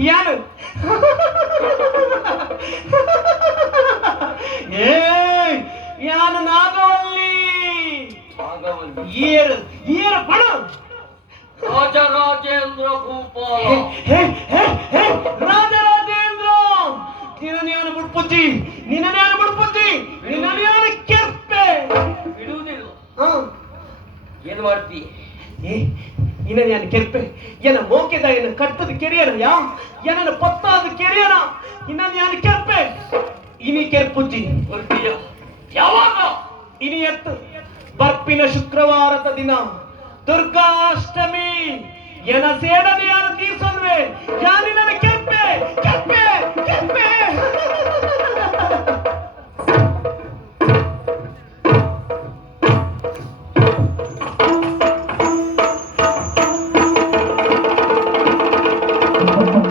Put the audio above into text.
ಯಾರು ಏ ಯಾನು ನಾಗವಲ್ಲಿ ಏರು ಏರು ಪಣ ರಾಜರಾಜೇಂದ್ರ ಭೂಪಾಲ ನೇನು ನಿನ್ನೇನು ನಿನ್ನ ನೇನು ಕೆರ್ತೆ ನಿನ್ನ ನೇನು ಕೆರ್ಪೆ? ಬಿಡುವುದಿಲ್ಲ. ಏನ್ ಮಾಡ್ತಿ? ಇನ್ನ ನಾನು ಕೆರ್ಪೆ. ಏನ ಮೋಕೆದ ಏನ ಕಟ್ಟದ ಕೆರೆಯನ ಯಾ? ಏನನ್ನ ಪತ್ತಾದ ಕೆರೆಯನ? ಇನ್ನ ನಾನು ಕೆರ್ಪೆ. ಇನಿ ಕೆರ್ಪುಜ್ಜಿ. ಯಾವಾಗ? ಇನಿ ಎತ್ತ. ಬರ್ಪಿನ ಶುಕ್ರವಾರದ ದಿನ. ದುರ್ಗಾಷ್ಟಮಿ. ಎನ ಸೇಡನೆ ತೀರ್ಸಲ್ವೇ